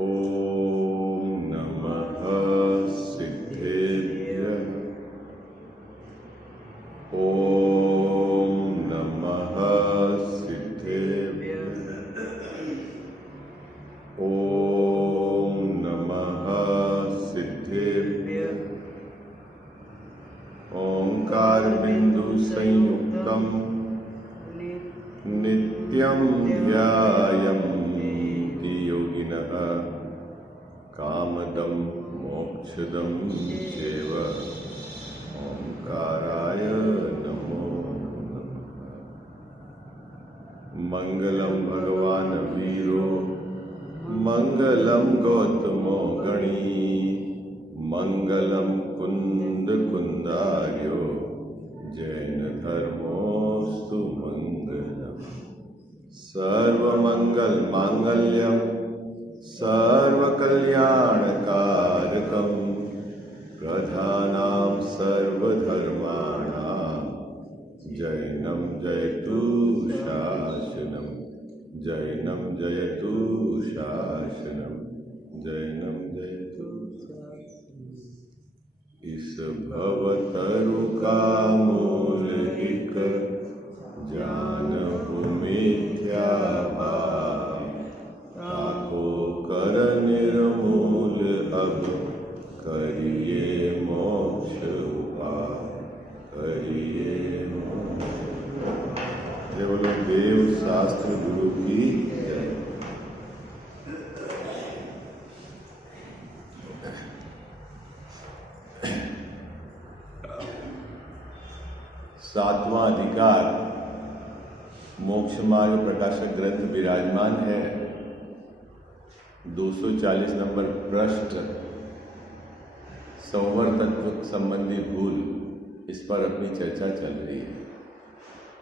ॐ नमः सिद्धेभ्यः। ॐ नमः सिद्धेभ्यः। ॐ नमः सिद्धेभ्यः। ओंकार बिंदु संयुक्तम नित्यं ध्यायन्ति योगिनः कामदं मोक्षदं चैव। ओंकाराय नमो नमः। मंगलम भगवान वीरो मंगलम गौतमो गणी मंगलम कुंद कुंदार्यो जैन धर्मोस्तु मंगलम। सर्वमंगल मांगल्यम सर्वकल्याणकारकम प्रधानां सर्वधर्माणां जैनं जयतु शासनम। जैनं जयतु शासनम। जैनं जयतु शासनम। इस भवतरु का मूल हिक जानहु मिथ्या भाव। ताको कर निर्मूल अब करिए मोक्ष उपाय। करिए मोक्ष। जय बोलो देव शास्त्र गुरु की जय। सातवां अधिकार मोक्ष मार्ग प्रकाशक ग्रंथ विराजमान है। 240 नंबर पृष्ठ संवर तत्व संबंधी भूल, इस पर अपनी चर्चा चल रही है।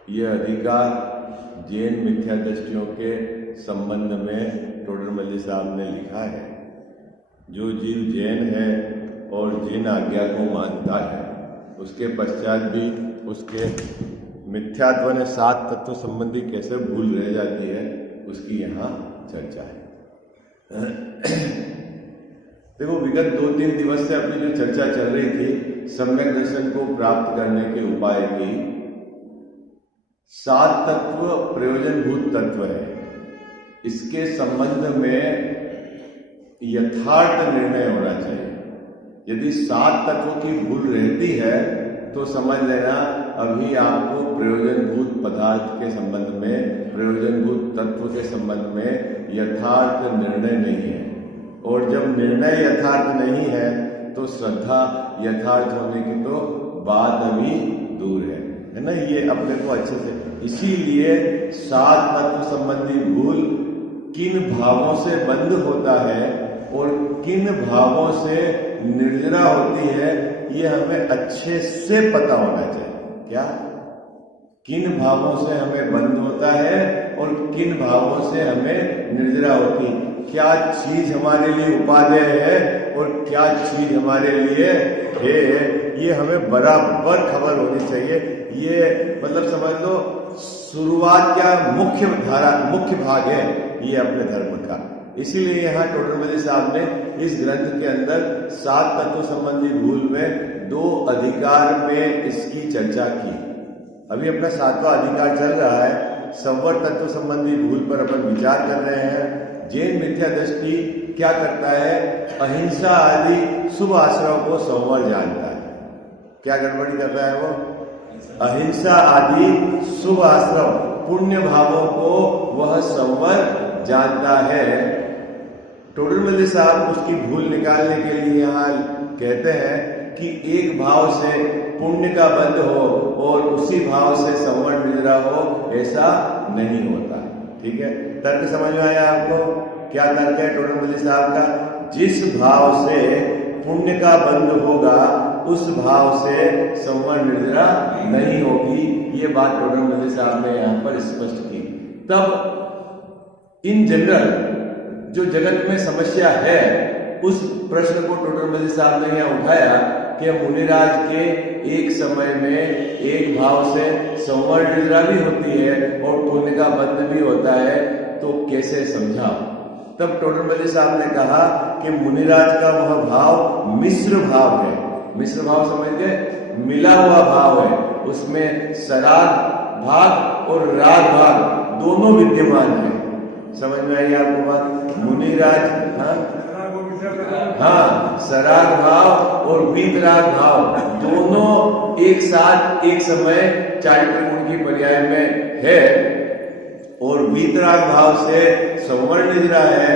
यह अधिकार जैन मिथ्या दृष्टियों के संबंध में टोडरमल्ली साहब ने लिखा है। जो जीव जैन है और जैन आज्ञा को मानता है, उसके पश्चात भी उसके मिथ्यात्व ने सात तत्व संबंधी कैसे भूल रह जाती है, उसकी यहाँ चर्चा है। देखो, विगत 2-3 दिवस से अपनी जो चर्चा चल रही थी सम्यक दर्शन को प्राप्त करने के उपाय की, सात तत्व प्रयोजनभूत तत्व है। इसके संबंध में यथार्थ निर्णय होना चाहिए। यदि सात तत्वों की भूल रहती है तो समझ लेना अभी आपको प्रयोजनभूत पदार्थ के संबंध में, प्रयोजनभूत तत्व के संबंध में यथार्थ निर्णय नहीं है। और जब निर्णय यथार्थ नहीं है तो श्रद्धा यथार्थ होने की तो बात अभी दूर है ना। ये अपने को अच्छे से, इसीलिए सात तत्व संबंधी भूल किन भावों से बंद होता है और किन भावों से निर्जरा होती है, ये हमें अच्छे से पता होना चाहिए। क्या किन भावों से हमें बंद होता है और किन भावों से हमें निर्जरा होती है। क्या चीज हमारे लिए उपादेय है और क्या चीज हमारे लिए है, ये हमें बराबर खबर होनी चाहिए। ये मतलब समझ लो शुरुआत क्या मुख्य धारा, मुख्य भाग है ये अपने धर्म का। इसीलिए यहाँ टोडरमल्ली साहब ने इस ग्रंथ के अंदर सात तत्व संबंधी भूल में 2 अधिकार में इसकी चर्चा की। अभी अपना 7वां अधिकार चल रहा है। संवर तत्व संबंधी भूल पर अपन विचार कर रहे हैं। जैन मिथ्या दृष्टि क्या करता है? अहिंसा आदि शुभ आश्रम को संवर जानता है। क्या गड़बड़ी कर रहा है वो? अहिंसा आदि शुभ आश्रम पुण्य भावों को वह संवर जानता है। टोडरमल्ली साहब उसकी भूल निकालने के लिए यहाँ कहते हैं कि एक भाव से पुण्य का बंध हो और उसी भाव से संवर निद्रा हो, ऐसा नहीं होता। ठीक है, तर्क समझ में आया आपको? क्या तर्क है टोडरमल्ली साहब का? जिस भाव से पुण्य का बंध होगा उस भाव से संवर निद्रा नहीं होगी। ये बात टोडरमल्ली साहब ने यहाँ पर स्पष्ट की। तब इन जनरल जो जगत में समस्या है, उस प्रश्न को टोडरमल्ली साहब ने यहाँ उठाया कि मुनिराज के एक समय में एक भाव से संवर निद्रा भी होती है और पुण्य का बंध भी होता है, तो कैसे समझा? तब टोडरमल साहब ने कहा कि मुनिराज का वह भाव मिश्र भाव है। मिश्र भाव समझ गए, मिला हुआ भाव है, उसमें सराग भाग और राग भाग दोनों विद्यमान है। समझ में आई आपको बात? मुनिराज, हाँ, सराग भाव और वीतराग भाव दोनों एक साथ एक समय चारित्र गुण की पर्याय में है, और वीतराग भाव से सवर्ण निद्रा है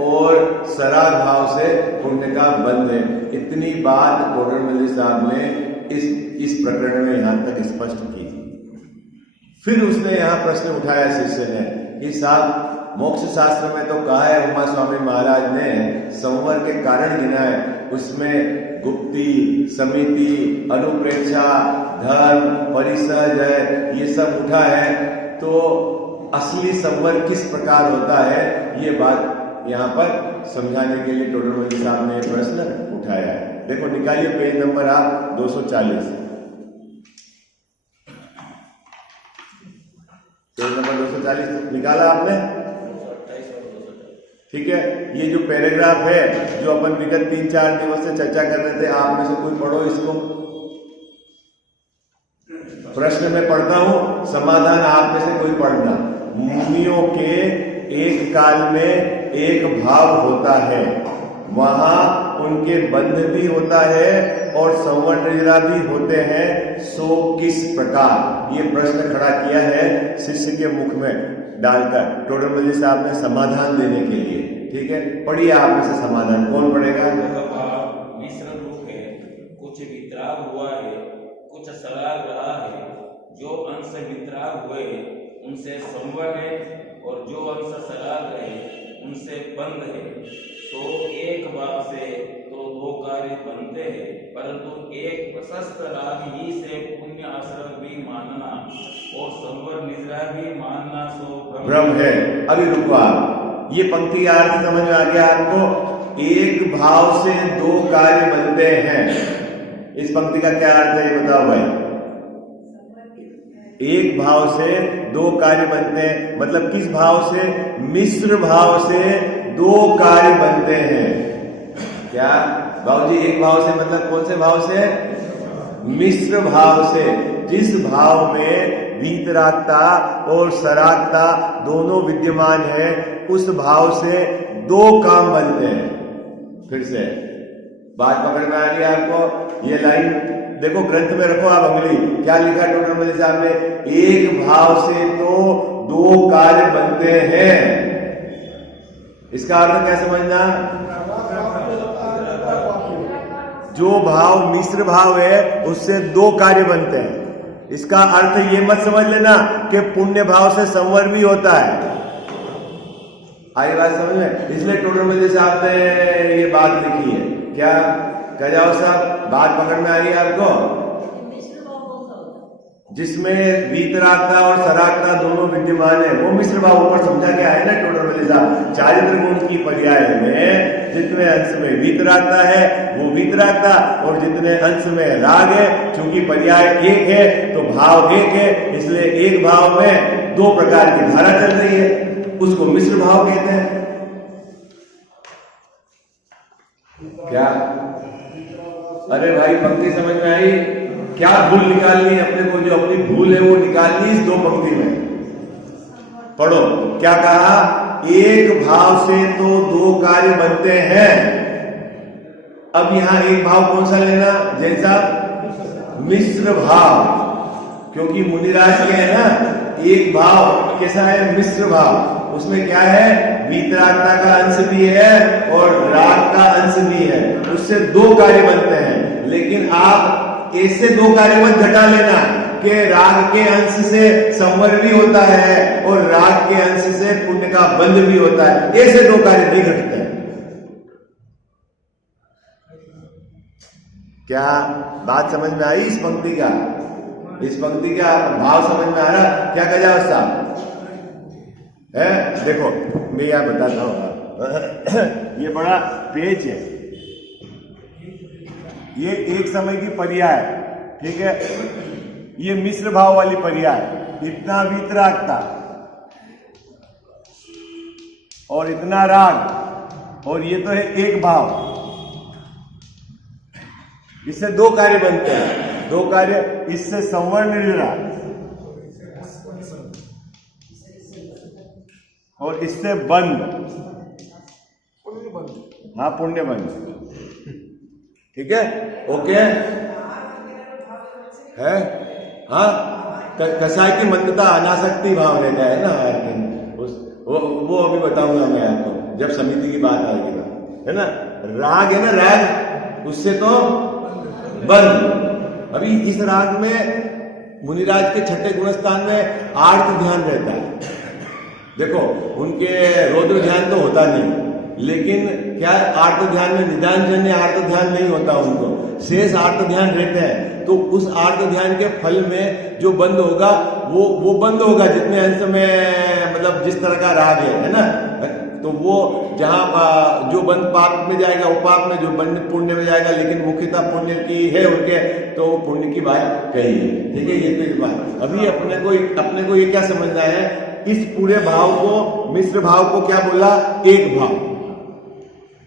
और सराग भाव से पुण्य का बंध है। इतनी बात टोडरमल साहब ने इस प्रकरण में यहां तक स्पष्ट की। फिर उसने यहां प्रश्न उठाया शिष्य ने कि साहब, मोक्ष शास्त्र में तो कहा है, उमा स्वामी महाराज ने संवर के कारण गिना है, उसमें गुप्ति, समिति, अनुप्रेक्षा, धर्म, परिसर है, ये सब उठा है, तो असली संवर किस प्रकार होता है, ये बात यहाँ पर समझाने के लिए टोडरमल साहब ने प्रश्न उठाया है। देखो, निकालिए पेज नंबर आप 240, पेज नंबर 240 निकाला आपने? ठीक है। ये जो पैराग्राफ है, जो अपन विगत 3-4 दिवस से चर्चा कर रहे थे, आप में से कोई पढ़ो इसको। प्रश्न में पढ़ता हूं, समाधान आप में से कोई पढ़ना। मुनियों के एक काल में एक भाव होता है, वहां उनके बंध भी होता है और संवर्ण निद्रा भी होते हैं, सो किस प्रकार? ये प्रश्न खड़ा किया है शिष्य के मुख में डालकर टोडरमल साहब ने समाधान देने के लिए। ठीक है, पढ़िए आप में से समाधान, कौन पढ़ेगा? मिश्र रूप है, कुछ वितराग हुआ है, कुछ सराग रहा है, जो अंश वितराग हुए उनसे संवर है, और जो अंश सराग रहे उनसे बंध है। तो एक भाव से तो दो कार्य बनते हैं, परंतु एक प्रशस्त राग ही से पुण्य आश्रम भी मानना और संवर निद्रा भी मानना सो भ्रम है। अभी रुको आप, ये पंक्ति यार समझ में आ गया आपको? एक भाव से दो कार्य बनते हैं, इस पंक्ति का क्या अर्थ है ये बताओ भाई? एक भाव से दो कार्य बनते हैं, मतलब किस भाव से? मिश्र भाव से दो कार्य बनते हैं। क्या बाबूजी? एक भाव से मतलब कौन से भाव से? मिश्र भाव से। जिस भाव में वीतरागता और सरागता दोनों विद्यमान है, उस भाव से दो काम बनते हैं। फिर से बात पकड़ में आ रही है आपको? ये लाइन देखो, ग्रंथ में रखो आप अंगुली, क्या लिखा टोडरमल साहब ने? एक भाव से तो दो कार्य बनते हैं। इसका अर्थ क्या समझना? जो भाव मिश्र भाव है उससे दो कार्य बनते हैं। इसका अर्थ ये मत समझ लेना कि पुण्य भाव से संवर भी होता है। आई बात समझ में? इसलिए टोडरमल साहब ने ये बात लिखी है। क्या कह जाओ साहब, बात पकड़ में आ रही है आपको? जिसमें वीतरागता और सरागता दोनों विद्यमान है, वो मिश्र भाव ऊपर समझा गया है ना टोडरमल साहब। चारित्र गुण की पर्याय में जितने अंश में वीतरागता है वो वीतरागता, और जितने अंश में राग है, चूंकि पर्याय एक है तो भाव एक है, इसलिए एक भाव में दो प्रकार की धारा चल रही है, उसको मिश्र भाव कहते हैं। क्या? अरे भाई, पंक्ति समझ में आई? क्या भूल निकालनी है अपने को? जो अपनी भूल है वो निकालनी इस दो पंक्ति में। पढ़ो, क्या कहा? एक भाव से तो दो कार्य बनते हैं। अब यहां एक भाव कौन सा लेना जैन साहब? मिश्र भाव, क्योंकि मुनिराज के है ना, एक भाव कैसा है? मिश्र भाव। उसमें क्या है? वीतरागता का अंश भी है और राग का अंश भी है, उससे दो कार्य बनते हैं। लेकिन आप ऐसे दो कार्य मत घटा लेना कि राग के अंश से संवर भी होता है और राग के अंश से पुण्य का बंध भी होता है। ऐसे दो कार्य नहीं घटते। क्या बात समझ में आई इस पंक्ति का? इस पंक्ति का भाव समझ में आ रहा? क्या कहा साहब है? देखो, मैं यहां बताता हूं। ये बड़ा पेज है, ये एक समय की पर्याय, ठीक है? ये मिश्र भाव वाली पर्याय, इतना वीतरागता, और इतना राग, और ये तो है एक भाव। इससे दो कार्य बनते हैं, दो कार्य। इससे संवर्ण निर्जरा और इससे बंद, हाँ पुण्य बंद। ठीक है, ओके है। हाँ, कसाई की मंदता अनासक्ति भाव रहता है ना, वो अभी बताऊंगा मैं आपको जब समिति की बात आएगी, है ना। राग है ना, राग, उससे तो बंद। अभी इस राग में मुनिराज के छठे गुणस्थान में आर्त ध्यान रहता है। देखो, उनके रौद्र ध्यान तो होता नहीं, लेकिन क्या आर्त ध्यान में निदान जन्य आर्त ध्यान नहीं होता, उनको शेष आर्त ध्यान रहते हैं। तो उस आर्त ध्यान के फल में जो बंद होगा वो बंद होगा जितने अंश में, मतलब जिस तरह का राग है ना। तो वो जहां जो बंद पाप में जाएगा वो पाप में, जो बंद पुण्य में जाएगा, लेकिन मुख्यतः पुण्य की है उनके, तो पुण्य की बात कही है। ठीक है, ये तो बात। अभी अपने को ये क्या समझना है, इस पूरे भाव को, मिश्र भाव को क्या बोला, एक भाव।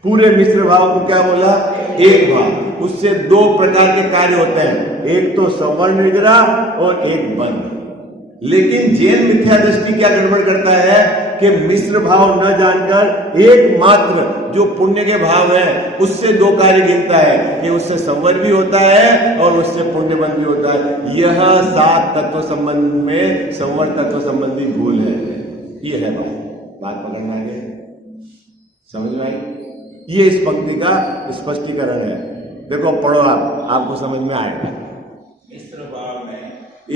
पूरे मिश्र भाव को क्या बोला, एक भाव। उससे दो प्रकार के कार्य होते हैं, एक तो संवर्ण निद्रा और एक बंद। लेकिन जैन मिथ्या दृष्टि क्या गड़बड़ करता है कि मिश्र भाव न जानकर एकमात्र जो पुण्य के भाव है उससे दो कार्य गिनता है कि उससे संवर भी होता है और उससे पुण्य बंद भी होता है। यह सात तत्व संबंध में संवर तत्व संबंधी भूल है। ये है बात पकड़ना है, समझ में आई? ये इस पंक्ति का स्पष्टीकरण है। देखो पढ़ो, आपको समझ में आएगा। मिश्र भाव में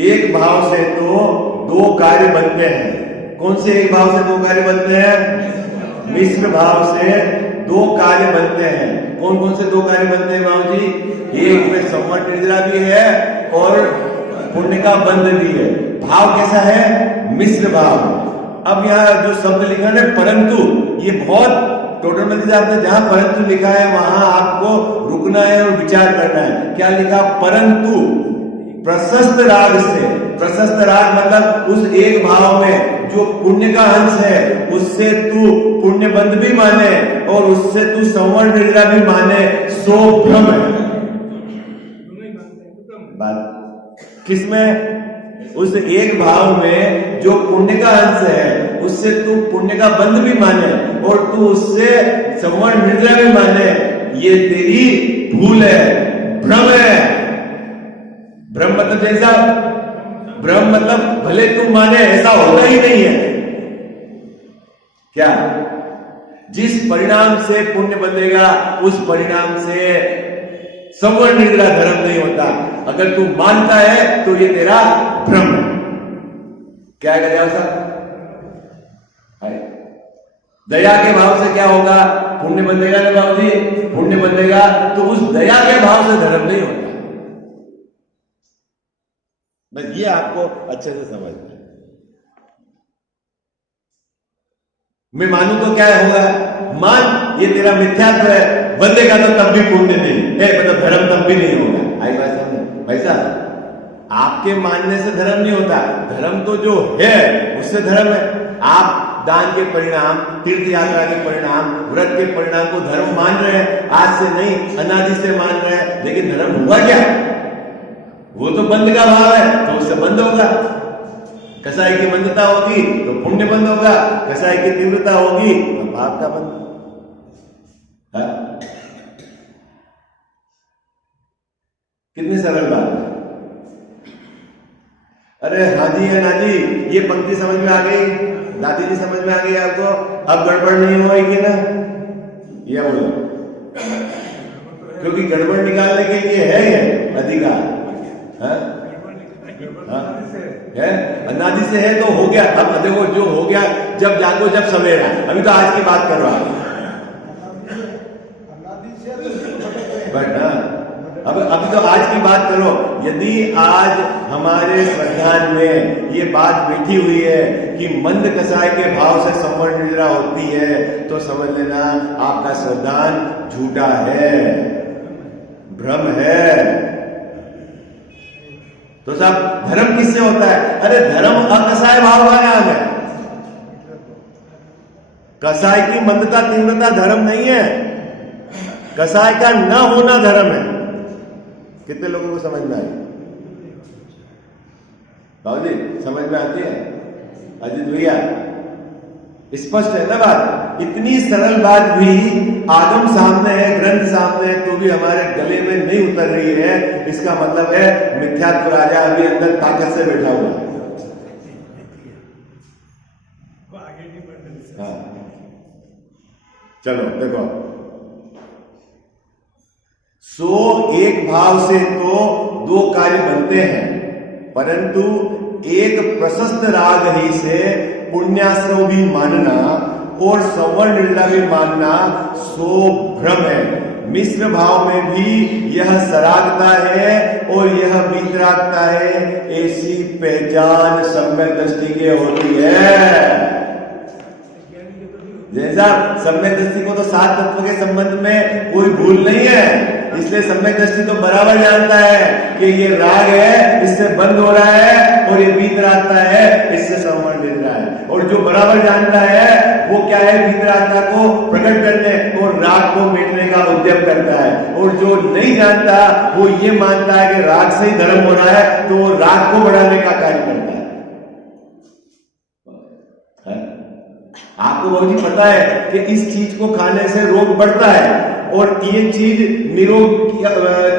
एक भाव से तो दो कार्य बनते हैं। कौन से एक भाव से दो कार्य बनते हैं? मिश्र भाव से दो कार्य बनते हैं। कौन कौन से दो कार्य बनते हैं बाबू जी? एक में संवर्ण निर्जरा भी है और पुण्य का बंध भी है। भाव कैसा है? मिश्र भाव। अब यहाँ जो शब्द लिखा है परंतु, ये बहुत टोटल में जहां परंतु लिखा है वहां आपको रुकना है और विचार करना है। क्या लिखा? परंतु प्रशस्त राग से। प्रशस्त राग मतलब उस एक भाव में जो पुण्य का अंश है उससे तू पुण्य बंध भी माने और उससे तू संवर्ण निर्जरा भी माने, सो भ्रम है। बात किसमें? उस एक भाव में जो पुण्य का अंश है उससे तू पुण्य का बंध भी माने और तू उससे संवर्ण निर्जरा भी माने, ये तेरी भूल है, भ्रम है। भ्रम मतलब जैसा, भ्रम मतलब भले तू माने ऐसा होता ही नहीं है। क्या? जिस परिणाम से पुण्य बंधेगा उस परिणाम से संवर्ण निर्जरा धर्म नहीं होता। अगर तू मानता है तो ये तेरा भ्रम है। क्या करेगा साहब? दया के भाव से क्या होगा? पुण्य बंधेगा ना बाबू जी, पुण्य बंधेगा तो उस दया के भाव से धर्म नहीं होता। बस ये आपको अच्छे से समझ में। मैं मानू तो क्या होगा? मान ये तेरा मिथ्यात्व है, बंधेगा तो तब भी पुण्य नहीं है, मतलब धर्म तब भी नहीं होगा। आई बात समझ? भाई साहब, आपके मानने से धर्म नहीं होता, धर्म तो जो है उससे धर्म है। आप दान के परिणाम, तीर्थ यात्रा के परिणाम, व्रत के परिणाम को धर्म मान रहे हैं, आज से नहीं अनादि से मान रहे हैं, लेकिन धर्म हुआ क्या? वो तो बंध का भाव है तो उससे बंद होगा। कसाई की मंदता होगी तो पुण्य बंद होगा, कसाई की तीव्रता होगी तो पाप का बंद। कितनी सरल बात है। अरे हाँ जी है ना जी, ये पंक्ति समझ में आ गई? दादी जी समझ में आ गई आपको? अब गड़बड़ नहीं होगी ना? ये बोलो, क्योंकि गड़बड़ निकालने के लिए है ये अधिकार। है अनादि से है तो हो गया। अब देखो जो हो गया, जब जागो जब सवेरा। अभी तो आज की बात कर रहा हूं। बट अब अभी तो आज की बात करो। यदि आज हमारे संविधान में ये बात बैठी हुई है कि मंद कसाय के भाव से संवर्ण निर्जरा होती है, तो समझ लेना आपका संविधान झूठा है, भ्रम है। तो साहब धर्म किससे होता है? अरे धर्म अकसाय भाव का नाम है। कसाय की मंदता तीव्रता धर्म नहीं है, कसाय का न होना धर्म है। कितने लोगों को समझ में आई? बाबू जी समझ में आती है? अजीत भैया स्पष्ट है ना बात? इतनी सरल बात भी आगम सामने है, ग्रंथ सामने है, तो भी हमारे गले में नहीं उतर रही है। इसका मतलब है मिथ्यात्व राजा अभी अंदर ताकत से बैठा हुआ है। हाँ चलो देखो, सो एक भाव से तो दो कार्य बनते हैं, परंतु एक प्रशस्त राग ही से पुण्याश्रव भी मानना और सवर्ण निर्णय भी मानना सो भ्रम है। मिश्र भाव में भी यह सरागता है और यह वीतरागता है, ऐसी पहचान सम्यक दृष्टि के होती है। जैसा सम्यक दृष्टि को तो सात तत्व के संबंध में कोई भूल नहीं है, इसलिए सम्यक दृष्टि तो बराबर जानता है कि ये राग है, इससे बंद हो रहा है, और ये वीतरागता है, इससे संवरण मिल रहा है। और जो बराबर जानता है वो क्या है, वीतरागता को प्रकट करने और राग को मिटने का उद्यम करता है। और जो नहीं जानता वो ये मानता है कि राग से ही धर्म हो रहा है, तो वो राग को बढ़ाने का कार्य करता है। आपको बहुत ही पता है कि इस चीज को खाने से रोग बढ़ता है और ये चीज निरोग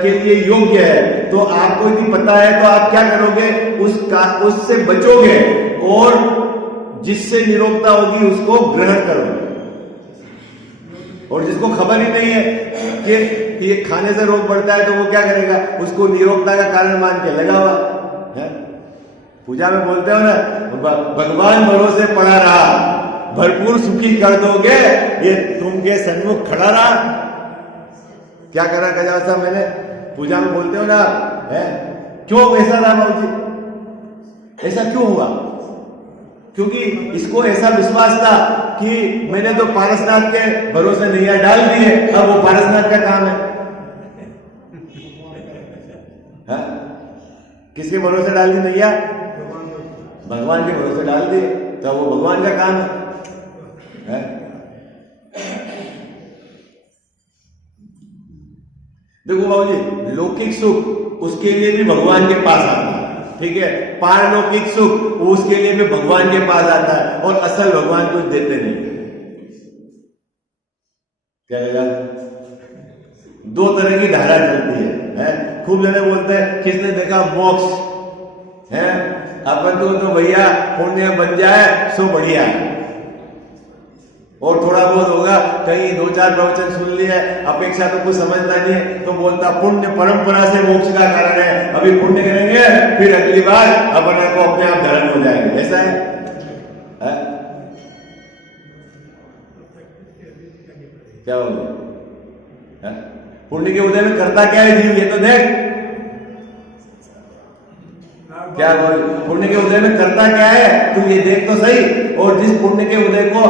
के लिए योग्य है, तो आपको यदि पता है तो आप क्या करोगे, उससे बचोगे और जिससे निरोगता होगी उसको ग्रहण करोगे। और जिसको खबर ही नहीं है कि ये खाने से रोग बढ़ता है तो वो क्या करेगा, उसको निरोगता का कारण मान के लगा हुआ है। पूजा में बोलते हो ना, भगवान भरोसे पड़ा रहा, भरपूर सुखी कर दोगे, ये तुमके सन्मुख खड़ा रहा। क्या करा गजा साहब, मैंने पूजा में बोलते हो ना, है क्यों ऐसा रहा बाबू जी, ऐसा क्यों हुआ? क्योंकि इसको ऐसा विश्वास था कि मैंने तो पारसनाथ के भरोसे नैया डाल दी है, अब वो पारसनाथ का काम है। किसके भरोसे डाल दी नैया? भगवान के भरोसे डाल दी, तो वो भगवान का काम है। देखो बाबू जी, लौकिक सुख उसके लिए भी भगवान के पास आता है, ठीक है, पारलौकिक सुख उसके लिए भी भगवान के पास आता है, और असल भगवान कुछ देते नहीं। क्या लगा? दो तरह की धारा चलती है? खूब जने बोलते हैं किसने देखा मोक्ष है, अपन तो भैया पुण्य बन जाए सो बढ़िया है, और थोड़ा बहुत होगा, कहीं दो चार प्रवचन सुन लिए, अपेक्षा तो कुछ समझता नहीं है, तो बोलता पुण्य परंपरा से मोक्ष का कारण है, अभी पुण्य करेंगे फिर अगली बार अपने को अपने आप धर्म हो जाएंगे। ऐसा है? क्या हो गया? पुण्य के उदय में करता क्या है जीव, ये तो देख। क्या बोल, पुण्य के उदय में करता क्या है तू ये देख तो सही। और जिस पुण्य के उदय को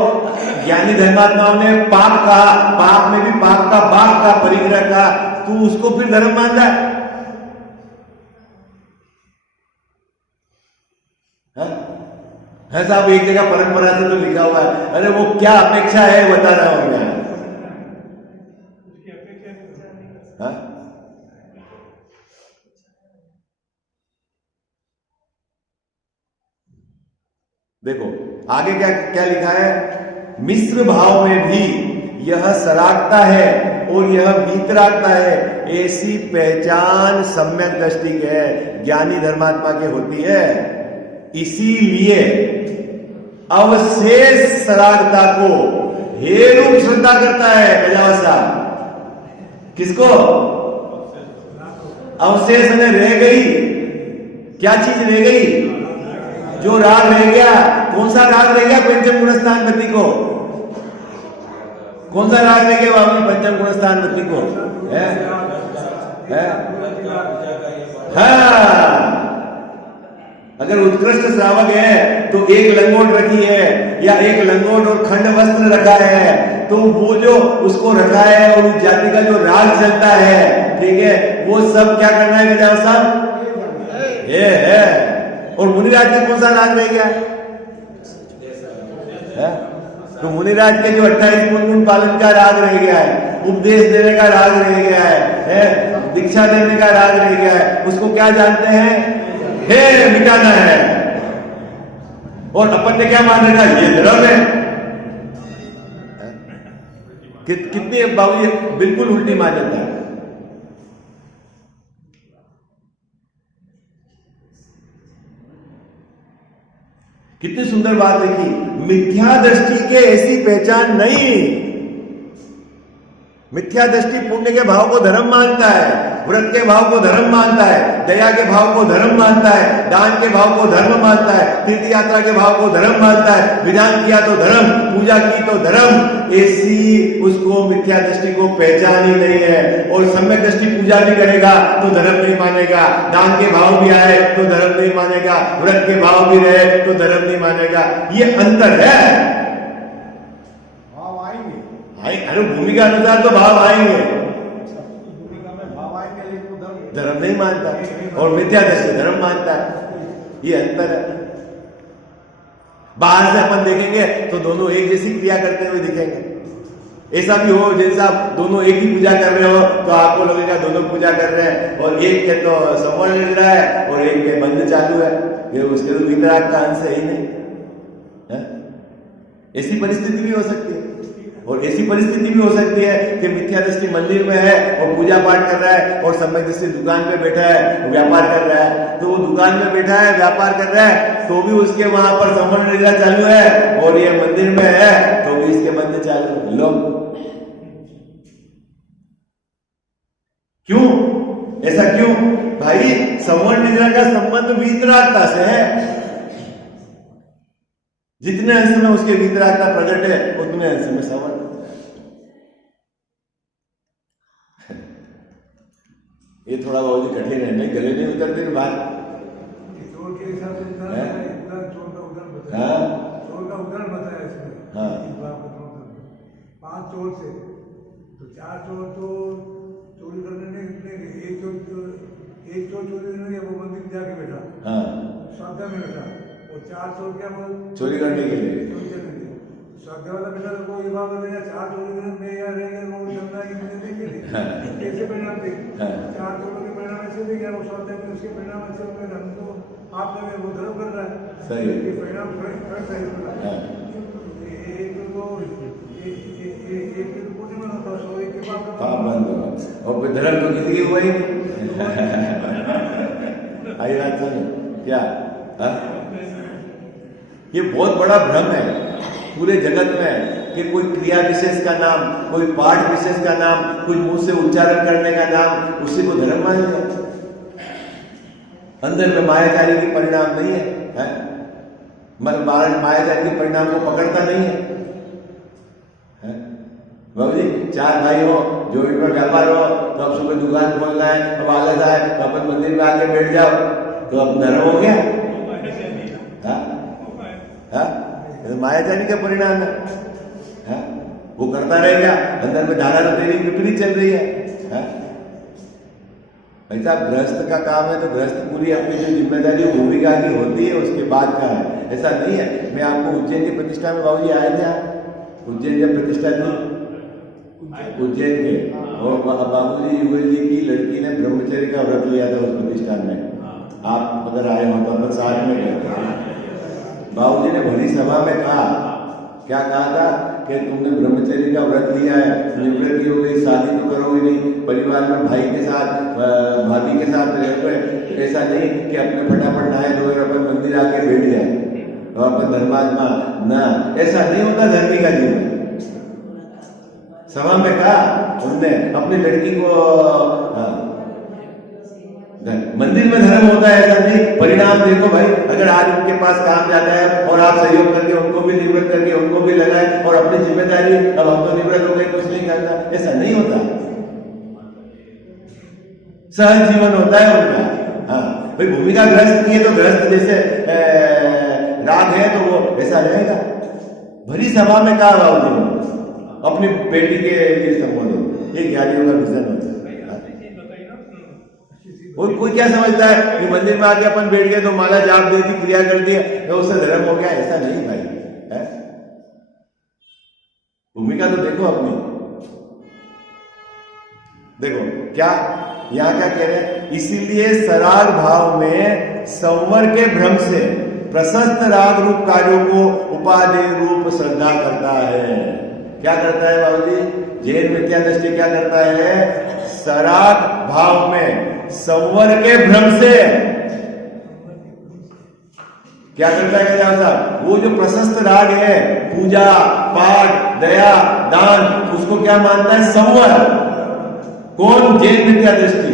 ज्ञानी धर्मात्माओं ने पाप कहा, पाप में भी पाप का बाप का परिग्रह कहा, तू उसको फिर धर्म मान रहा है? साहब एक जगह परंपरा से तो लिखा हुआ है, अरे वो क्या अपेक्षा है बता रहा हूं मैं। देखो आगे क्या क्या लिखा है, मिश्र भाव में भी यह सरागता है और यह वीतरागता है, ऐसी पहचान सम्यक दृष्टि के ज्ञानी धर्मात्मा के होती है। इसीलिए अवशेष सरागता को हे रूप श्रद्धा करता है गजावत साहब। किसको? अवशेष में रह गई, क्या चीज रह गई? जो राग रह गया। कौन सा राग रह गया? पंचम गुण स्थान गति को। कौन सा राग रह गया बाबू? पंचम गुण स्थान गति को है? हाँ, अगर उत्कृष्ट श्रावक है तो एक लंगोट रखी है या एक लंगोट और खंड वस्त्र रखा है, तो वो जो उसको रखा है और उस जाति का जो राग चलता है, ठीक है, वो सब क्या करना है गजाव साहब? ये है। और मुनिराज में कौन सा राग रह गया है? तो मुनिराज के जो 28 गुण पालन का राग रह गया है, उपदेश देने का राग रह गया है, दीक्षा देने का राग रह गया है, उसको क्या जानते हैं? हे मिटाना है। और अपन ने क्या मान रखा? ये धर्म है। कितनी बाबू, ये बिल्कुल उल्टी मान्यता है। कितनी सुंदर बात लिखी, मिथ्या दृष्टि के ऐसी पहचान नहीं। मिथ्या दृष्टि पुण्य के भाव को धर्म मानता है, व्रत के भाव को धर्म मानता है, दया के भाव को धर्म मानता है, दान के भाव को धर्म मानता है, तीर्थ यात्रा के भाव को धर्म मानता है, विधान किया तो धर्म, पूजा की तो धर्म। ऐसी उसको मिथ्या दृष्टि को पहचान ही नहीं है। और सम्यक दृष्टि पूजा भी करेगा तो धर्म नहीं मानेगा, दान के भाव भी आए तो धर्म नहीं मानेगा, व्रत के भाव भी रहे तो धर्म नहीं मानेगा। ये अंतर है। अरे भूमि के अनुसार तो भाव आएंगे, धर्म नहीं मानता, और मिथ्या दृष्टि धर्म मानता है। ये अंतर है। बाहर से अपन देखेंगे तो दोनों एक जैसी क्रिया करते हुए दिखेंगे। ऐसा भी हो जैसे आप दोनों एक ही पूजा कर रहे हो तो आपको लगेगा दोनों पूजा कर रहे हैं, और एक के तो संवरण मिल रहा है और एक के बंद चालू है, ये उसके तो वितराग का अंश है ही नहीं है? ऐसी परिस्थिति भी हो सकती है। और ऐसी परिस्थिति भी हो सकती है कि मिथ्या दृष्टि मंदिर में है और पूजा पाठ कर रहा है, और सम्यक दृष्टि दुकान पे बैठा है, व्यापार कर रहा है। तो वो दुकान में बैठा है, व्यापार कर रहा है, तो भी उसके वहां पर संवरण लीला चालू है, और ये मंदिर में है तो भी इसके बंद चालू है। लो, क्यों ऐसा क्यों भाई? संवरण लीला का संबंध वीतरागता से है। जितने अंश में उसके वीतरागता प्रकट है उतने अंश में संवरण। ये थोड़ा बहुत कठिन है, नहीं गले नहीं उतरते बात। चोर के हिसाब से चोर का उदाहरण बताया इसमें। हाँ। 5 चोर थे तो 4 चोर तो चोरी करने नहीं निकले, एक चोर चोरी करने गया, वो मंदिर जाके बैठा, हाँ, श्रद्धा में बैठा, और 4 चोर क्या बोल चोरी करने के लिए श्रद्धा वाला बेटा तो ये बात बोलेगा 4 चोरी करने में या रहेगा, वो श्रद्धा की मुझे देखी थी कैसे परिणाम थे। 4 चोरों के परिणाम ऐसे थे क्या वो श्रद्धा में उसके परिणाम ऐसे होंगे, हम तो आप लगे वो धर्म कर रहा है, सही है। ये परिणाम फर्क है। एक पुण्य में होता है, एक के बाद पाप बंद हो, और फिर धर्म तो किसी की हुआ ही नहीं। आई बात सुन क्या? ये बहुत बड़ा भ्रम है पूरे जगत में कि कोई क्रिया विशेष का नाम, कोई पाठ विशेष का नाम, कोई मुंह से उच्चारण करने का नाम, उसी को धर्म मान लिया। अंदर में मायाचारी की परिणाम नहीं है, मायाचारी के परिणाम को पकड़ता नहीं है। बाबू जी 4 भाई हो, जोइंट में व्यापार हो, तो अब सुबह दुकान खोलना है, अब आलस आए तो अपन मंदिर में आके बैठ जाओ, तो अब धर्म हो गया। मायाजानी का परिणाम है। वो करता रहेगा, अंदर में धारा तो तेरी विपरीत चल रही है। भाई साहब गृहस्थ का काम है तो गृहस्थ पूरी अपनी जो जिम्मेदारी भूमिका की होती है उसके बाद का है, ऐसा नहीं है। मैं आपको उज्जैन की प्रतिष्ठा में बाबू जी आए थे, उज्जैन जब प्रतिष्ठा थी उज्जैन के, और बाबूजी युगल जी की लड़की ने ब्रह्मचर्य का व्रत लिया था उस प्रतिष्ठान में। आप अगर आए हो तो अपन साथ में गए। बाबूजी ने भरी सभा में कहा, क्या कहा था कि तुमने ब्रह्मचर्य का व्रत लिया है, निवृत्ति हो गई, शादी तो करोगे नहीं, परिवार में भाई के साथ भाभी के साथ रहोगे, ऐसा नहीं कि अपने फटाफट नहाए धोए अपन मंदिर आके बैठ जाए और अपन धर्मात्मा ना, ऐसा नहीं होता धर्मी का जीवन। सभा में कहा उनने अपनी लड़की को मंदिर में धर्म होता है ऐसा नहीं। परिणाम देखो भाई, अगर आज उनके पास काम जाता है और आप सहयोग करके उनको भी निवृत्त करके उनको भी लगाए और अपनी जिम्मेदारी, अब हम तो निवृत्त हो गए कुछ नहीं करता, ऐसा नहीं होता। सहज जीवन होता है उनका। हाँ भाई, भूमिका गृहस्थ की है तो गृहस्थ जैसे राग है तो वो ऐसा रहेगा। भरी सभा में कहा बाबूजी ने अपनी बेटी के लिए संबोधित, ये ज्ञानियों का विजन होता है। और कोई क्या समझता है कि मंदिर में आके अपन बैठ गए तो माला जाप दे दी, क्रिया कर दी तो उससे धर्म हो गया, ऐसा नहीं भाई है। भूमिका तो देखो अपनी। देखो क्या यहां क्या कह रहे हैं, इसीलिए सराग भाव में संवर के भ्रम से प्रशस्त राग रूप कार्यों को उपादेय रूप श्रद्धा करता है। क्या करता है बाबूजी? जैन मिथ्या दृष्टि क्या करता है? सराग भाव में संवर के भ्रम से क्या करता है साहब? वो जो प्रशस्त राग है, पूजा पाठ दया दान, उसको क्या मानता है? संवर। कौन? जैन मिथ्या दृष्टि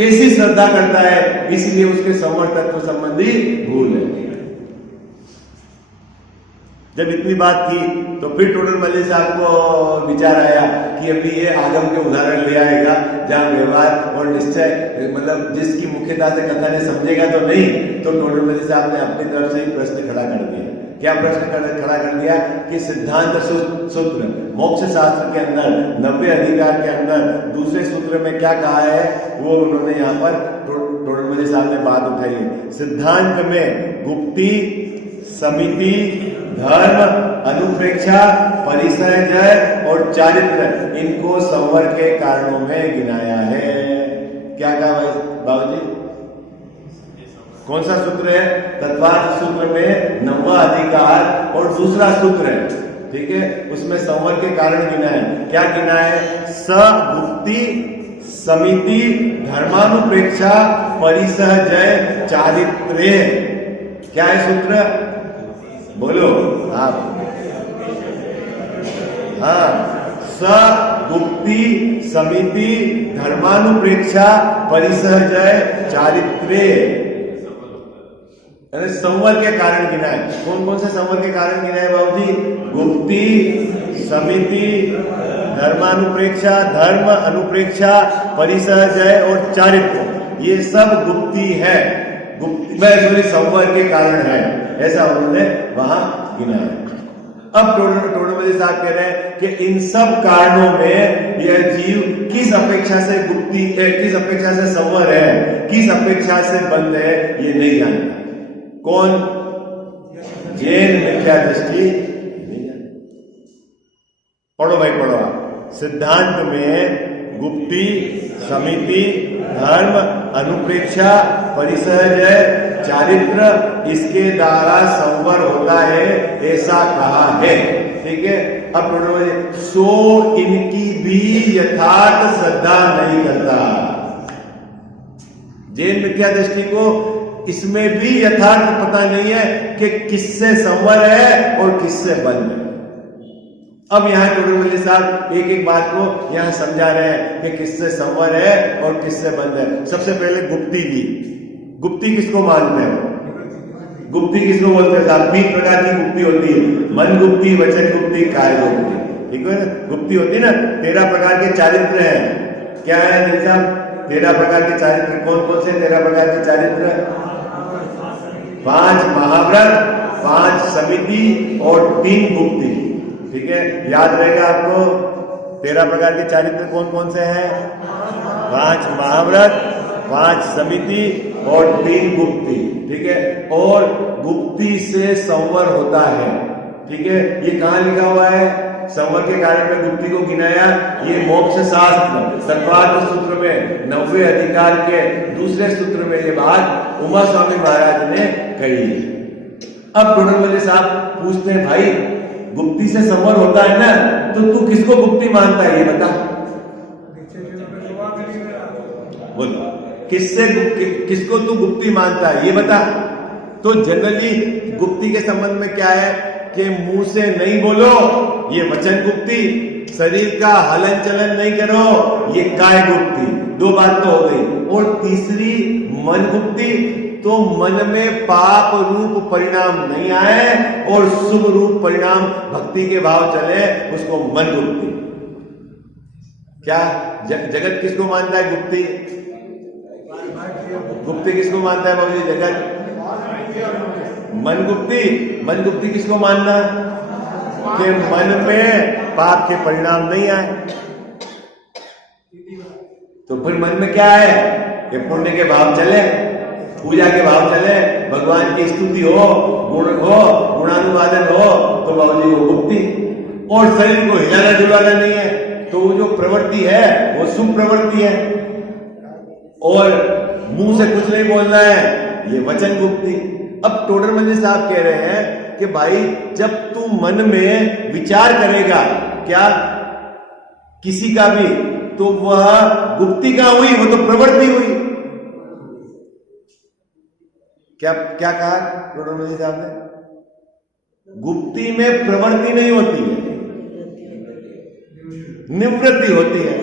ऐसी श्रद्धा करता है, इसलिए उसके संवर तत्व संबंधी भूल है। जब इतनी बात की तो फिर टोडर मल्ली साहब को विचार आया कि अभी ये आगम के उदाहरण ले आएगा जहां व्यवहार और निश्चय, मतलब जिसकी मुख्यता से कथा ने समझेगा तो नहीं। तो टोडर मल्ली साहब ने अपनी तरफ से ही प्रश्न खड़ा कर दिया। क्या प्रश्न खड़ा कर दिया कि सिद्धांत सूत्र मोक्ष शास्त्र के अंदर 90 अधिकार के अंदर दूसरे सूत्र में क्या कहा है, वो उन्होंने यहाँ पर टोडर मल्ली साहब ने बात उठाई है। सिद्धांत में गुप्ती, समिति, धर्म, अनुप्रेक्षा, परिसय और चारित्र, इनको संवर के कारणों में गिनाया है। क्या कहा बाबूजी? कौन सा सूत्र है? तत्वार्थ सूत्र में 9वां अधिकार और दूसरा सूत्र है, ठीक है, उसमें संवर के कारण गिना है। क्या गिना है? सगुप्ती, समिति, धर्मानुप्रेक्षा, परिसहजय, चारित्र्य। क्या है सूत्र? बोलो आप। हाँ, सगुप्ती, समिति, धर्मानुप्रेक्षा, परिसहजय, चारित्र्य, संवर के कारण गिना है। कौन कौन से संवर के कारण गिना है बाबूजी? गुप्ती, समिति, धर्मानुप्रेक्षा, धर्म अनुप्रेक्षा, परिसहजय और चारित्र्य, ये सब गुप्ती है, गुप्ती संवर के कारण है, ऐसा उन्होंने वहां गिना है। अब टोडरमल साहब कह रहे हैं कि इन सब कारणों में यह जीव किस अपेक्षा से गुप्ती है, किस अपेक्षा से संवर है, किस अपेक्षा से बंद है, ये नहीं जानता। कौन? जैन मिथ्या दृष्टि नहीं जानता। पढ़ो भाई पढ़ो आप। सिद्धांत में गुप्ती, समिति, धर्म, अनुप्रेक्षा, परिसहजय, चारित्र, इसके द्वारा संवर होता है, ऐसा कहा है, ठीक है। अब सो इनकी भी यथार्थ श्रद्धा नहीं करता। जैन मिथ्या दृष्टि को इसमें भी यथार्थ पता नहीं है कि किससे संवर है और किससे बंद है। अब यहां टोडरमल साहब एक एक बात को यहां समझा रहे हैं कि किससे संवर है और किससे बंद है। सबसे पहले गुप्ती की। गुप्ती किसको मानते हैं? गुप्ती किसको बोलते हैं साहब? 3 प्रकार की गुप्ती होती है, मन गुप्ती, वचन गुप्ती, काय गुप्ती, ठीक है ना। गुप्ती होती है ना, 13 प्रकार के चारित्र हैं। क्या है दिल साहब? 13 प्रकार के चारित्र। कौन कौन से 13 प्रकार के चारित्र? 5 महाव्रत, 5 समिति और 3 गुप्ती, ठीक है। याद रहेगा आपको 13 प्रकार के चारित्र कौन कौन से हैं? 5 महाव्रत, 5 समिति और 3 गुप्ती, ठीक है। और गुप्ती से संवर होता है, ठीक है। ये कहां लिखा हुआ है? संवर के कारण में गुप्ती को गिनाया, ये मोक्ष शास्त्र तत्वार्थ सूत्र में 90 अधिकार के दूसरे सूत्र में ये बात उमा स्वामी महाराज ने कही है। अब टोडरमल साहब पूछते हैं, भाई गुप्ती से संवर होता है ना, तो तू किसको गुप्ती मानता है ये बता। बोल, किसको तू गुप्ती मानता है ये बता। तो जनरली गुप्ती के संबंध में क्या है कि मुंह से नहीं बोलो, ये वचन गुप्ती, शरीर का हलन चलन नहीं करो, ये काय गुप्ती। 2 बात तो हो गई। और तीसरी मन गुप्ती, तो मन में पाप रूप परिणाम नहीं आए और शुभ रूप परिणाम भक्ति के भाव चले, उसको मन गुप्ती। क्या जगत किसको मानता है गुप्ती? गुप्ती किसको मानता है बाबूजी? जगत मन गुप्ती। मन गुप्ती किसको मानना? कि मन में पाप के परिणाम नहीं आए। तो फिर मन में क्या है कि पुण्य के भाव चले, पूजा के भाव चले, भगवान की स्तुति हो, गुण हो, गुणानुवादन हो, तो बाबूजी वो गुप्ती। और शरीर को हिलाना डुलाना नहीं है, तो वो जो प्रवृत्ति है वो शुभ प्रवृत्ति है। और मुंह से कुछ नहीं बोलना है, ये वचन गुप्ती। अब टोडरमल जी साहब कह रहे हैं कि भाई जब तू मन में विचार करेगा क्या किसी का भी, तो वह गुप्ती का हुई, वो तो प्रवृत्ति हुई। क्या क्या कहा टोडरमल जी साहब ने? गुप्ती में प्रवृत्ति नहीं होती है, निवृत्ति होती है।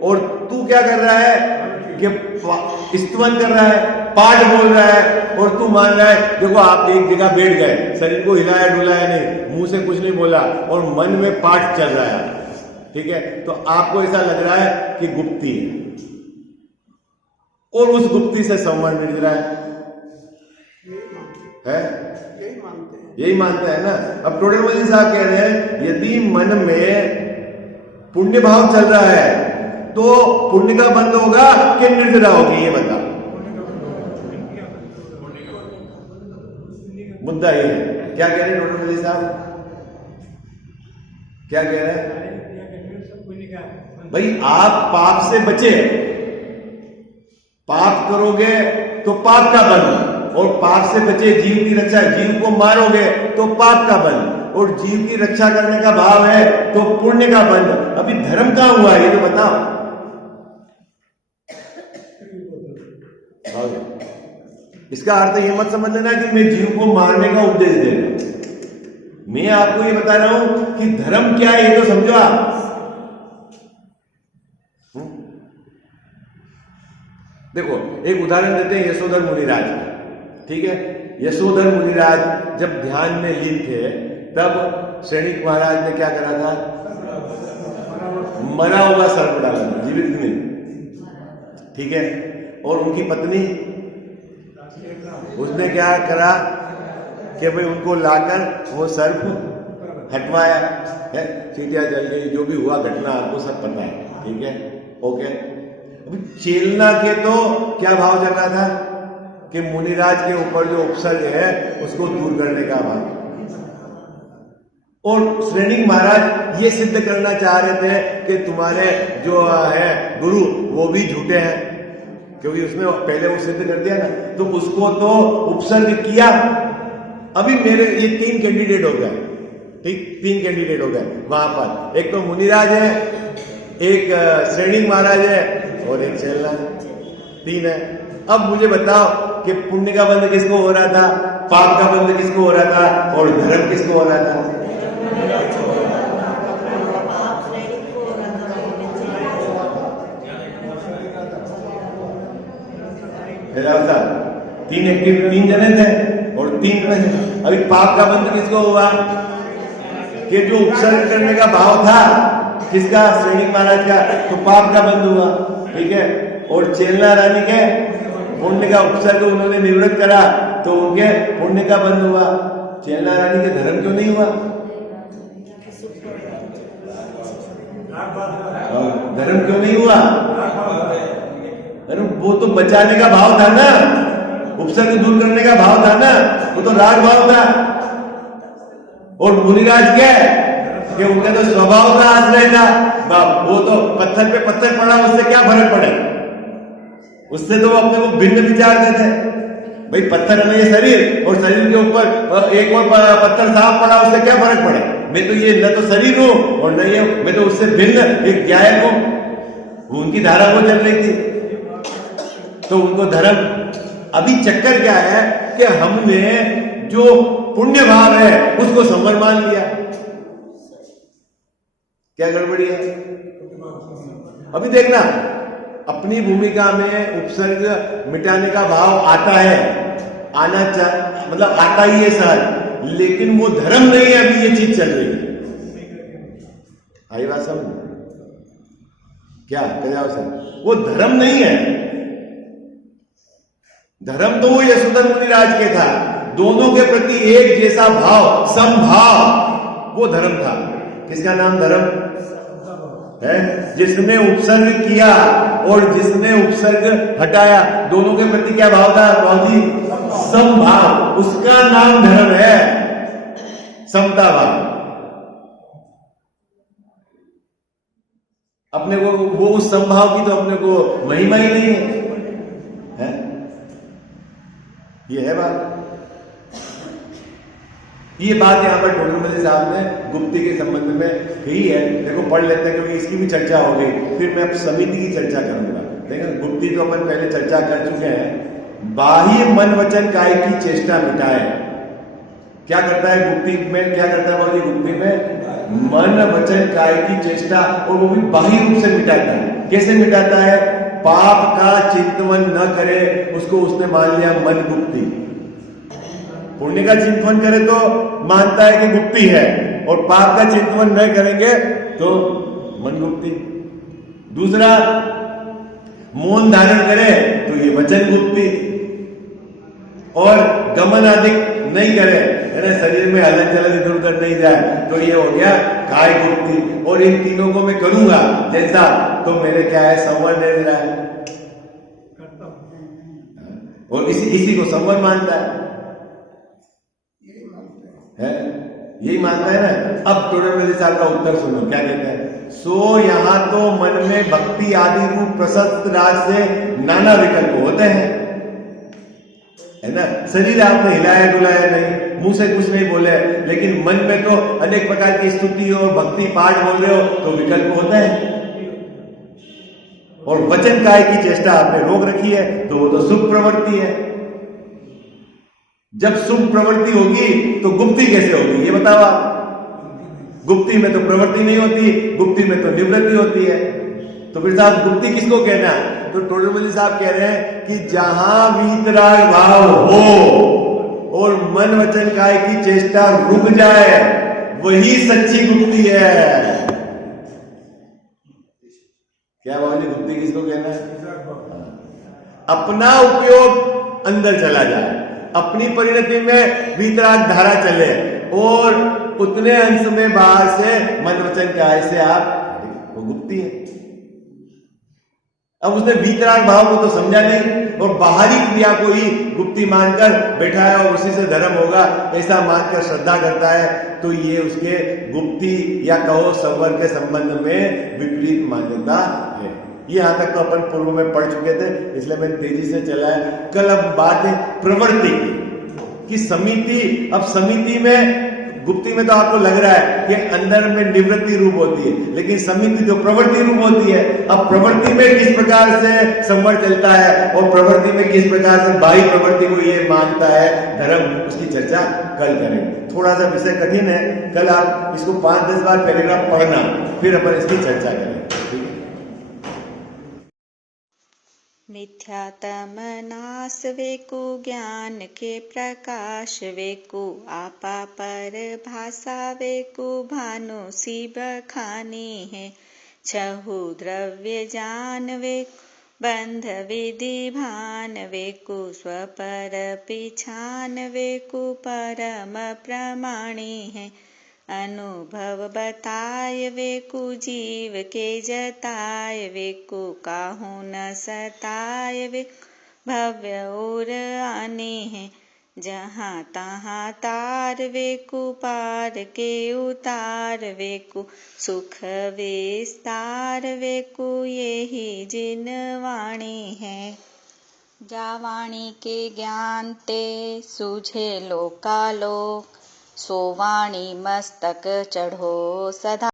और तू क्या कर रहा है कि स्तवन कर रहा है, पाठ बोल रहा है, और तू मान रहा है देखो आप एक जगह बैठ गए, शरीर को हिलाया डुलाया नहीं, मुंह से कुछ नहीं बोला, और मन में पाठ चल रहा है, ठीक है, तो आपको ऐसा लग रहा है कि गुप्ती है, और उस गुप्ती से संवरण मिल रहा है? यही मानते हैं ना। अब टोडरमल जी साहब कह रहे हैं यदि मन में पुण्य भाव चल रहा है तो पुण्य का बंद होगा कि निर्जरा होगी, ये बता। मुद्दा ये है। क्या कह रहे हैं टोडरमल जी साहब? क्या कह रहे हैं भाई? आप पाप से बचे, पाप करोगे तो पाप का बंद, और पाप से बचे जीव की रक्षा, जीव को मारोगे तो पाप का बंद, और जीव की रक्षा करने का भाव है तो पुण्य का बंद। अभी धर्म कहां हुआ ये तो बताओ। इसका अर्थ ये मत समझ लेना कि मैं जीव को मारने का उपदेश दे रहा हूं, मैं आपको ये बता रहा हूं कि धर्म क्या है ये तो समझो आप। देखो एक उदाहरण देते हैं यशोधर मुनिराज का, ठीक है। यशोधर मुनिराज जब ध्यान में लीन थे तब श्रेणिक महाराज ने क्या करा था? मरा हुआ सर्प डाला था, जीवित नहीं, ठीक है। और उनकी पत्नी, उसने क्या करा कि भाई उनको लाकर वो सर्प हटवाया है, चींटियां जल गई, जो भी हुआ घटना आपको सब पता है, ठीक है, ओके। अभी चेलना के तो क्या भाव चल रहा था कि मुनिराज के ऊपर जो उपसर्ग है उसको दूर करने का भाव, और श्रेणिक महाराज ये सिद्ध करना चाह रहे थे कि तुम्हारे जो है गुरु वो भी झूठे हैं, क्योंकि उसने पहले वो सिद्ध कर दिया ना, तो उसको तो उपसर्ग किया। अभी मेरे ये 3 कैंडिडेट हो गए, ठीक, 3 कैंडिडेट हो गए वहां पर। एक तो मुनिराज है, एक श्रेणिक महाराज है, और एक चेलना है, 3 है। अब मुझे बताओ कि पुण्य का बंध किसको हो रहा था, पाप का बंध किसको हो रहा था, और धर्म किसको हो रहा था? तीन एक्टिव 3 जने थे और 3 में अभी पाप का बंध किसको हुआ कि जो उपसर्ग करने का भाव था किसका? श्रेणिक महाराज का, तो पाप का बंध हुआ, ठीक है। और चेलना रानी के पुण्य का उपसर्ग उन्होंने निवृत्त करा तो उनके पुण्य का बंध हुआ। चेलना रानी के धर्म क्यों नहीं हुआ? धर्म क्यों नहीं हुआ? अरे वो तो बचाने का भाव था ना, उपसर्ग दूर करने का भाव था ना, वो तो राग भाव था। और मुनिराज क्या कि उनका तो स्वभाव का आश्रय था, वो तो पत्थर पे पत्थर पड़ा, उससे क्या फर्क पड़े, उससे तो वो अपने को भिन्न विचारते थे। भाई पत्थर है ये शरीर, और शरीर के ऊपर एक और पत्थर साफ पड़ा, उससे क्या फर्क पड़े? मैं तो ये न तो शरीर हूं और न ये, मैं तो उससे भिन्न एक गायक हूं। उनकी धारा वो चल रही थी, तो उनको धर्म। अभी चक्कर क्या है कि हमने जो पुण्य भाव है उसको संवर मान लिया। क्या गड़बड़ी है? अभी देखना, अपनी भूमिका में उपसर्ग मिटाने का भाव आता है, आना मतलब आता ही है सर, लेकिन वो धर्म नहीं है। अभी ये चीज चल रही है, आई बात समझ? क्या जाओ सर, वो धर्म नहीं है। धर्म तो वो यशोधर मुनिराज के था, दोनों के प्रति एक जैसा भाव, समभाव, वो धर्म था। किसका नाम धर्म है? जिसने उपसर्ग किया और जिसने उपसर्ग हटाया, दोनों के प्रति क्या भाव था बाबूजी? समभाव, उसका नाम धर्म है, समता भाव। अपने को वो उस संभाव की तो अपने को महिमा ही नहीं है? ये है बात। ये बात यहाँ पर टोडरमल साहब ने गुप्ती के संबंध में कही है। देखो पढ़ लेते हैं क्योंकि इसकी भी चर्चा हो गई, फिर मैं अब समिति की चर्चा करूंगा। देखो गुप्ती तो अपन पहले चर्चा कर चुके हैं। बाह्य मन वचन काय की चेष्टा मिटाए। क्या करता है गुप्ती में? क्या करता है बाबू जी गुप्ती में? मन वचन काय की चेष्टा, और वो भी बाह्य रूप से मिटाता है। कैसे मिटाता है? पाप का चिंतन न करे उसको उसने मान लिया मन गुप्ती। पुण्य का चिंतन करे तो मानता है कि गुप्ती है, और पाप का चिंतन न करेंगे तो मन गुप्ती। दूसरा, मौन धारण करे तो ये वचन गुप्ती, और गमन आदि नहीं करे, शरीर में हलन चलन इधर उधर नहीं जाए तो ये हो गया काय गुप्ती। और इन तीनों को मैं करूंगा जैसा तो मेरे क्या है संवर दे रहा है, और इसी को संवर मानता है, यही मानता है ना। अब टोडरमल साहब का उत्तर सुनो क्या कहते हैं। सो यहाँ तो मन में भक्ति आदि रूप प्रशस्त राज से नाना विकल्प होते हैं, है ना। शरीर आपने हिलाया डुलाया नहीं, मुंह से कुछ नहीं बोले, लेकिन मन में तो अनेक प्रकार की स्तुति और भक्ति पाठ बोल रहे हो तो विकल्प होता है। और वचन काय की चेष्टा आपने रोक रखी है तो वो तो शुभ प्रवृत्ति है। जब शुभ प्रवृत्ति होगी तो गुप्ती कैसे होगी ये बताओ आप। गुप्ती में तो प्रवृत्ति नहीं होती, गुप्ती में तो निवृत्ति होती है। तो फिर साहब गुप्ती किसको कहना है? तो टोडरमल साहब कह रहे हैं कि जहां वीतराग भाव हो और मन वचन काय की चेष्टा रुक जाए वही सच्ची गुप्ती है। क्या बाबूजी गुप्ती किसको कहना है? अपना उपयोग अंदर चला जाए, अपनी परिणति में वीतराग धारा चले, और उतने अंश में बाहर से मन वचन काय से आप, वो गुप्ती है। अब उसने वीतराग भाव को तो समझा नहीं, और बाहरी क्रिया को ही गुप्ती मानकर बैठा है, और उसी से धर्म होगा ऐसा मानकर श्रद्धा करता है, तो ये उसके गुप्ती या कहो संवर के संबंध में विपरीत मान्यता है। ये यहां तक तो अपन पूर्व में पढ़ चुके थे, इसलिए मैं तेजी से चला है। कल अब बात है प्रवृत्ति की समिति। अब समिति में गुप्ती में तो आपको लग रहा है कि अंदर में निवृत्ति रूप होती है, लेकिन समिति जो प्रवृत्ति रूप होती है। अब प्रवृत्ति में किस प्रकार से संवर चलता है और प्रवृत्ति में किस प्रकार से बाह्य प्रवृत्ति को ये मानता है धर्म, उसकी चर्चा कल करेंगे। थोड़ा सा विषय कठिन है, कल आप इसको 5-10 बार पैराग्राफ पढ़ना, फिर अपन इसकी चर्चा करेंगे। मिथ्यातम नाश वेकु ज्ञान के प्रकाश वेकु आपा पर भाषा वेकु भानु सी बखानी है। छहु द्रव्य जान वेकु बंध विधि भान वेकु स्वपर पिछान वेकु परम प्रमाणी है। अनुभव बताय वेकु जीव के जताय वेकु काहू न सताय वेकु भव्य और आने है। जहाँ तहाँ तार वेकु पार के उतार वेकु सुख विस्तार वेकु यही जिन वाणी है। जा वाणी के ज्ञान ते सूझे लोकालोक सो वाणी मस्तक चढ़ो सदा।